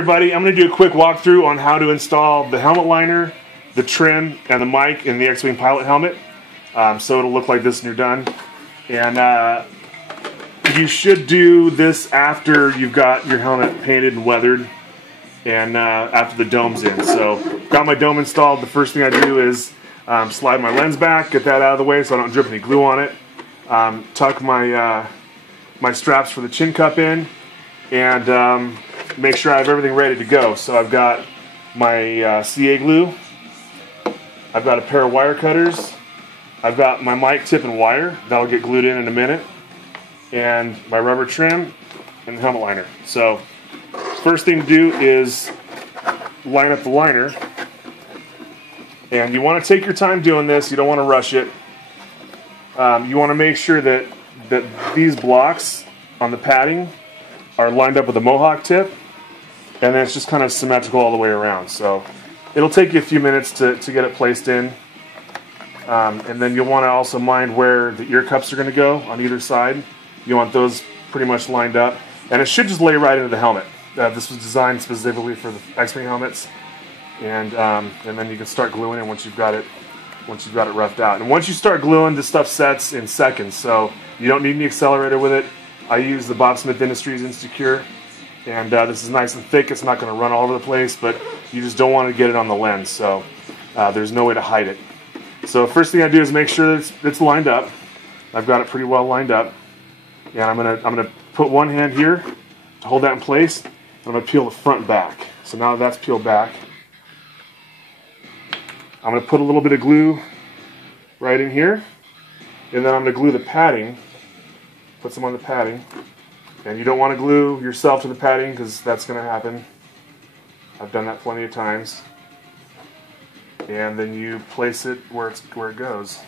Everybody, I'm going to do a quick walkthrough on how to install the helmet liner, the trim, and the mic in the X-Wing pilot helmet. So it'll look like this when you're done. And you should do this after you've got your helmet painted and weathered, and after the dome's in. So got my dome installed. The first thing I do is slide my lens back, get that out of the way so I don't drip any glue on it. Tuck my my straps for the chin cup in, and make sure I have everything ready to go. So I've got my CA glue, I've got a pair of wire cutters, I've got my mic tip and wire, that'll get glued in a minute, and my rubber trim and the helmet liner. So first thing to do is line up the liner, and you want to take your time doing this. You don't want to rush it. You want to make sure that these blocks on the padding are lined up with the Mohawk tip, and then it's just kind of symmetrical all the way around. So it'll take you a few minutes to get it placed in. And then you'll want to also mind where the ear cups are going to go on either side. You want those pretty much lined up, and it should just lay right into the helmet. This was designed specifically for the X-Wing helmets, and then you can start gluing it once you've got it roughed out. And once you start gluing, this stuff sets in seconds, so you don't need any accelerator with it. I use the Bob Smith Industries Insecure, and this is nice and thick. It's not going to run all over the place, but you just don't want to get it on the lens, so there's no way to hide it. So first thing I do is make sure that it's lined up. I've got it pretty well lined up, and I'm gonna put one hand here to hold that in place. And I'm gonna peel the front back. So now that that's peeled back, I'm gonna put a little bit of glue right in here, and then I'm gonna glue the padding. Put some on the padding, and you don't want to glue yourself to the padding because that's going to happen. I've done that plenty of times. And then you place it where it goes,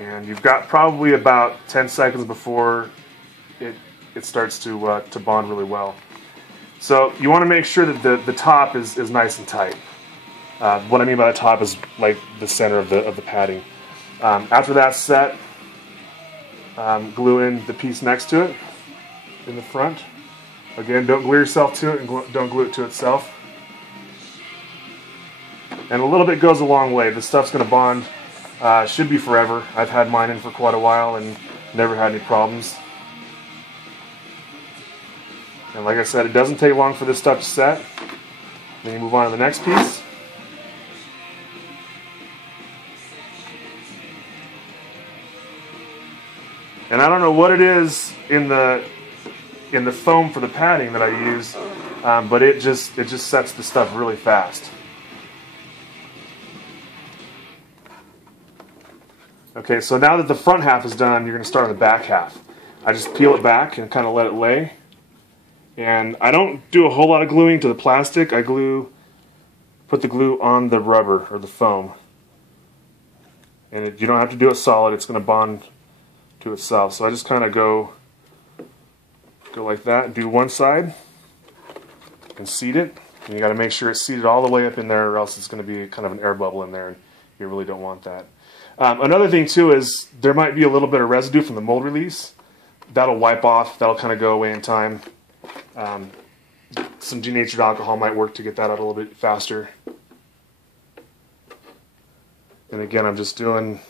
and you've got probably about 10 seconds before it starts to bond really well. So you want to make sure that the top is nice and tight. What I mean by the top is like the center of the padding. After that's set, glue in the piece next to it in the front. Again, don't glue yourself to it, and don't glue it to itself. And a little bit goes a long way. This stuff's going to bond, should be forever. I've had mine in for quite a while and never had any problems. And like I said, it doesn't take long for this stuff to set. Then you move on to the next piece. And I don't know what it is in the foam for the padding that I use, but it just sets the stuff really fast. Okay, so now that the front half is done, you're going to start on the back half. I just peel it back and kind of let it lay. And I don't do a whole lot of gluing to the plastic. I put the glue on the rubber or the foam. And you don't have to do it solid. It's going to bond to itself. So I just kind of go like that and do one side and seat it. And you got to make sure it's seated all the way up in there, or else it's going to be kind of an air bubble in there, and you really don't want that. Another thing too is there might be a little bit of residue from the mold release. That'll wipe off. That'll kind of go away in time. Some denatured alcohol might work to get that out a little bit faster. And again, I'm just doing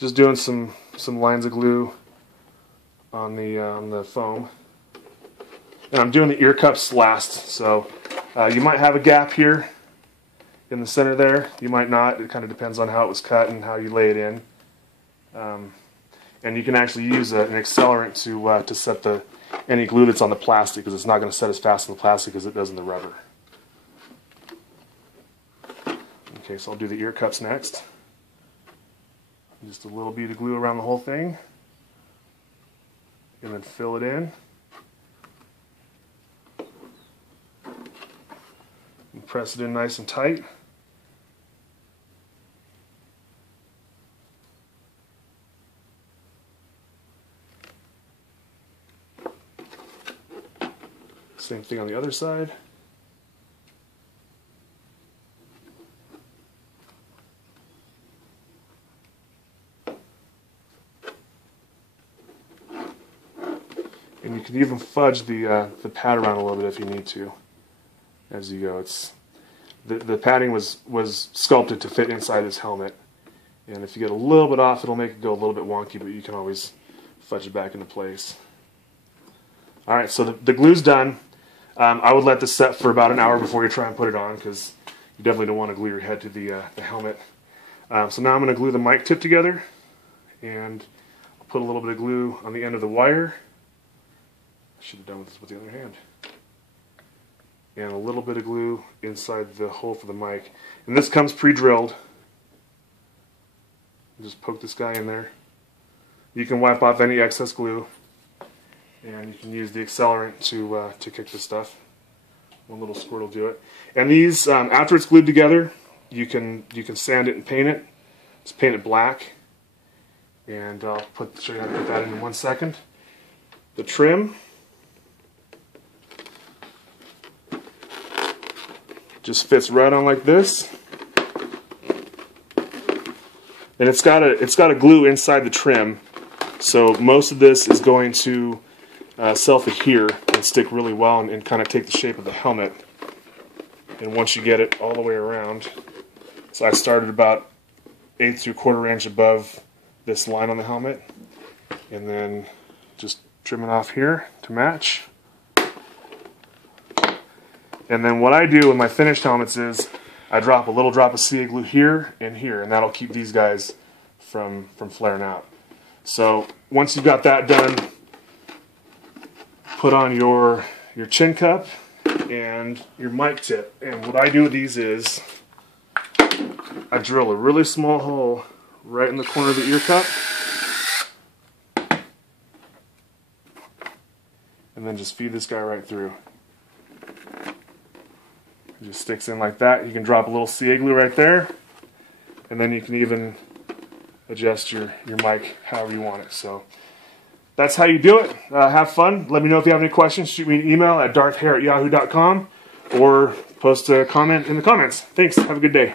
some lines of glue on the foam, and I'm doing the ear cups last. So you might have a gap here in the center there. You might not. It kind of depends on how it was cut and how you lay it in. And you can actually use an accelerant to set any glue that's on the plastic, because it's not going to set as fast on the plastic as it does in the rubber. Okay, so I'll do the ear cups next. Just a little bit of glue around the whole thing, and then fill it in. And press it in nice and tight. Same thing on the other side. can even fudge the pad around a little bit if you need to as you go. The padding was sculpted to fit inside this helmet, and if you get a little bit off, it'll make it go a little bit wonky, but you can always fudge it back into place. Alright, so the glue's done. I would let this set for about an hour before you try and put it on, because you definitely don't want to glue your head to the helmet. So now I'm going to glue the mic tip together, and I'll put a little bit of glue on the end of the wire. I should have done this with the other hand. And a little bit of glue inside the hole for the mic. And this comes pre-drilled. Just poke this guy in there. You can wipe off any excess glue, and you can use the accelerant to kick the stuff. One little squirt will do it. And these, after it's glued together, you can sand it and paint it. Just paint it black. And I'll show you how to put that in 1 second. The trim just fits right on like this. And it's got a glue inside the trim, so most of this is going to self-adhere and stick really well and kind of take the shape of the helmet. And once you get it all the way around, so I started about 1/8 to 1/4 inch above this line on the helmet, and then just trim it off here to match. And then what I do with my finished helmets is I drop a little drop of CA glue here and here, and that'll keep these guys from flaring out. So once you've got that done, put on your chin cup and your mic tip. And what I do with these is I drill a really small hole right in the corner of the ear cup, and then just feed this guy right through. It just sticks in like that. You can drop a little CA glue right there, and then you can even adjust your mic however you want it. So that's how you do it. Have fun. Let me know if you have any questions. Shoot me an email at darthhair@yahoo.com or post a comment in the comments. Thanks. Have a good day.